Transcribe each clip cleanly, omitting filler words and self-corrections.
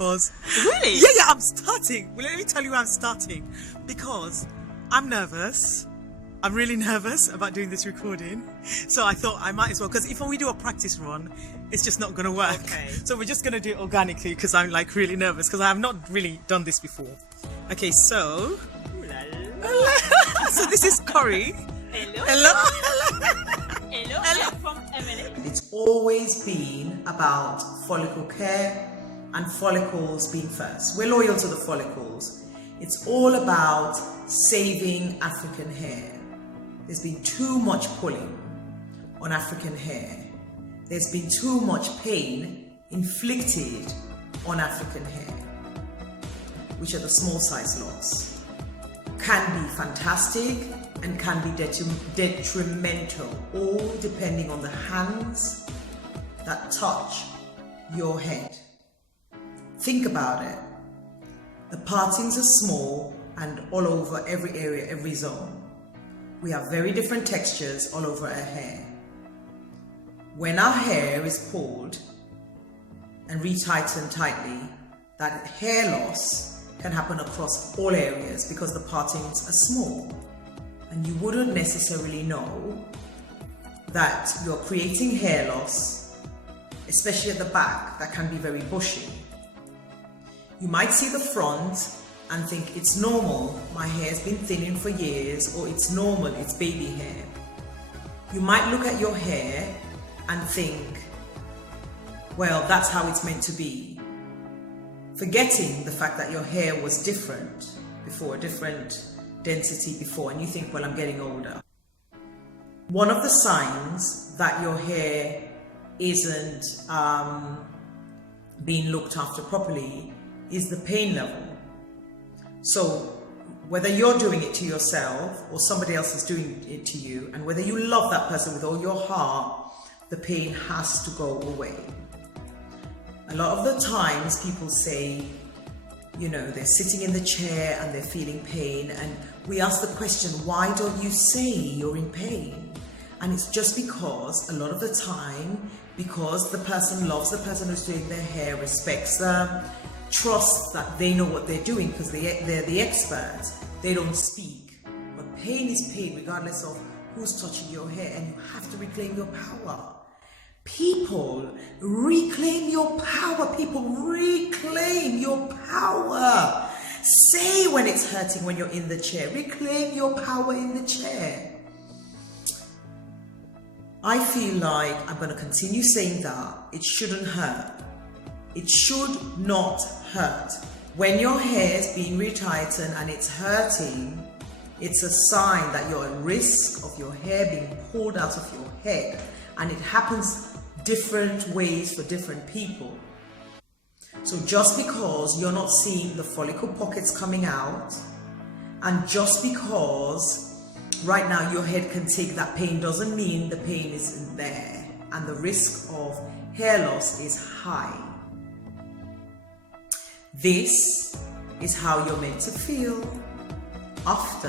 because... Really? Yeah, I'm starting. Well, let me tell you why I'm starting. Because I'm nervous. I'm really nervous about doing this recording. So I thought I might as well, because if we do a practice run, it's just not going to work. Okay. So we're just going to do it organically because I'm like really nervous because I have not really done this before. Okay, so... So this is Corey. Hello. Hello. I'm from Emily. It's always been about follicle care and follicles being first. We're loyal to the follicles. It's all about saving African hair. There's been too much pulling on African hair. There's been too much pain inflicted on African hair, which are the small size locks. Can be fantastic and can be detrimental, all depending on the hands that touch your head. Think about it. The partings are small and all over every area, every zone. We have very different textures all over our hair. When our hair is pulled and retightened tightly, that hair loss can happen across all areas because the partings are small. And you wouldn't necessarily know that you're creating hair loss, especially at the back, that can be very bushy. You might see the front and think it's normal, my hair's been thinning for years, or it's normal, it's baby hair. You might look at your hair and think, well, that's how it's meant to be, forgetting the fact that your hair was different before, different density before, and you think, well, I'm getting older. One of the signs that your hair isn't being looked after properly is the pain level. So whether you're doing it to yourself or somebody else is doing it to you, and whether you love that person with all your heart, the pain has to go away. A lot of the times people say, you know, they're sitting in the chair and they're feeling pain, and we ask the question, why don't you say you're in pain? And it's just because a lot of the time, because the person loves the person who's doing their hair, respects them, trusts that they know what they're doing because they're the experts, they don't speak. But pain is pain regardless of who's touching your hair, and you have to reclaim your power. People, reclaim your power. People, reclaim your power. Say when it's hurting when you're in the chair. Reclaim your power in the chair. I feel like I'm going to continue saying that it shouldn't hurt. It should not hurt. When your hair is being retightened and it's hurting, it's a sign that you're at risk of your hair being pulled out of your head. And it happens different ways for different people. So just because you're not seeing the follicle pockets coming out, and just because right now your head can take that pain, doesn't mean the pain isn't there, and the risk of hair loss is high. This is how you're meant to feel after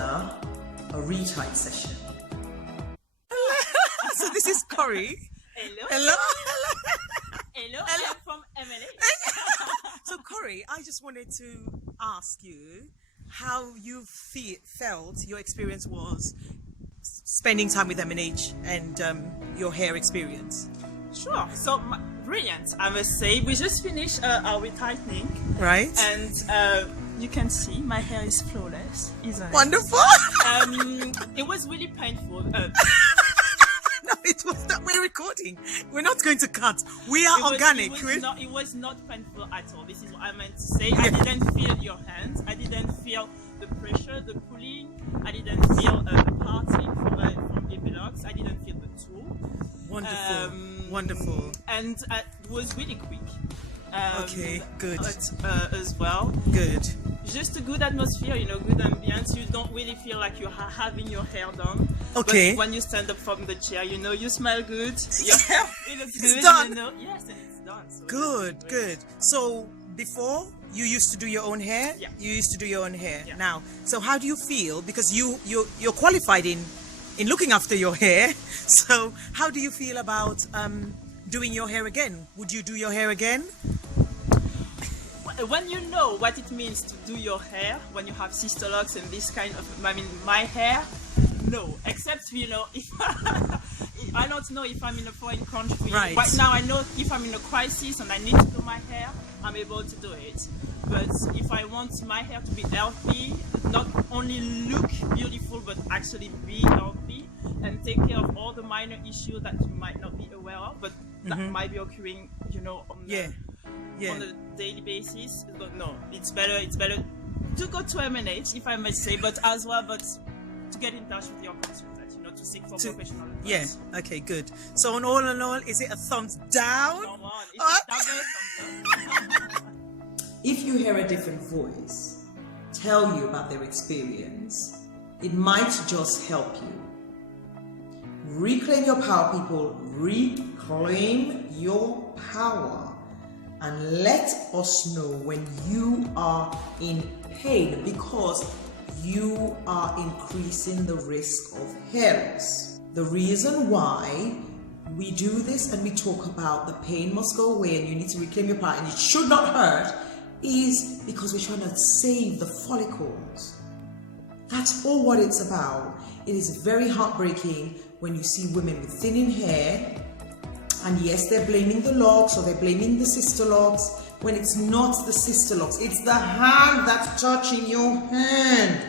a retight session. So this is Corey. Hello. I'm from Emily. So Corey, I just wanted to ask you how you felt your experience was spending time with M&H and your hair experience. Sure. So brilliant, I must say. We just finished our retightening. Right. And you can see my hair is flawless, isn't it? Wonderful. It was really painful. No, it was not. We're recording. We're not going to cut. We are organic. It was not painful at all. This is what I meant to say. I didn't feel your hands. I didn't feel the pressure, the pulling. I didn't feel the parting from baby locks. I didn't feel the tool. Wonderful. Wonderful. And it was really quick. Okay, good. As well. Good. Just a good atmosphere, you know, good ambience. You don't really feel like you're having your hair done. Okay. But when you stand up from the chair, you know, you smell good. Your hair looks good. It's done. You know? Yes, and it's done. So Good, good. So before you used to do your own hair? Yeah. You used to do your own hair. Yeah. Now, so how do you feel? Because you're qualified in looking after your hair. So how do you feel about doing your hair again? Would you do your hair again? when you know what it means to do your hair, when you have sister locks and this kind of, I mean, my hair, no, except, you know, if I don't know if I'm in a foreign country. Right now, I know if I'm in a crisis and I need to do my hair, I'm able to do it. But if I want my hair to be healthy, not only look beautiful, but actually be healthy and take care of all the minor issues that you might not be aware of, but that might be occurring, you know, on on a daily basis. No, it's better to go to M&H, if I may say, but to get in touch with your consultant, you know, to seek for professional advice. Yeah, okay, good. So on all in all, is it a thumbs down? Come on, it's If you hear a different voice tell you about their experience, it might just help you. Reclaim your power, people. Reclaim your power. And let us know when you are in pain, because you are increasing the risk of hair loss. The reason why we do this and we talk about the pain must go away and you need to reclaim your power and it should not hurt is because we're trying to save the follicles. That's all what it's about. It is very heartbreaking when you see women with thinning hair, and yes, they're blaming the locks or they're blaming the sister locks, when it's not the sister locks. It's the hand that's touching your hand.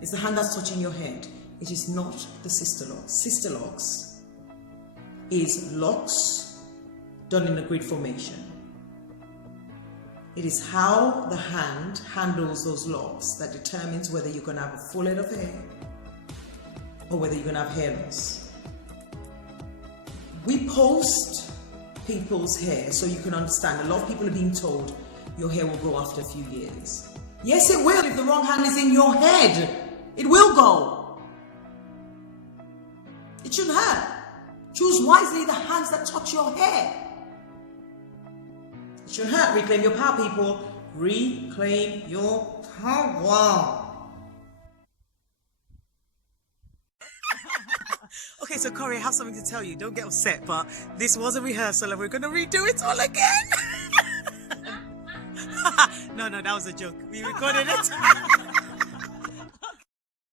It's the hand that's touching your head. It is not the sister locks. Sister locks is locks done in a grid formation. It is how the hand handles those locks that determines whether you're going to have a full head of hair or whether you're going to have hair loss. We post people's hair so you can understand. A lot of people are being told your hair will grow after a few years. Yes, it will if the wrong hand is in your head. It will go. It shouldn't hurt. Choose wisely the hands that touch your hair. It shouldn't hurt. Reclaim your power, people. Reclaim your power. Okay, so Corey, I have something to tell you. Don't get upset, but this was a rehearsal and we're going to redo it all again. No, that was a joke. We recorded it.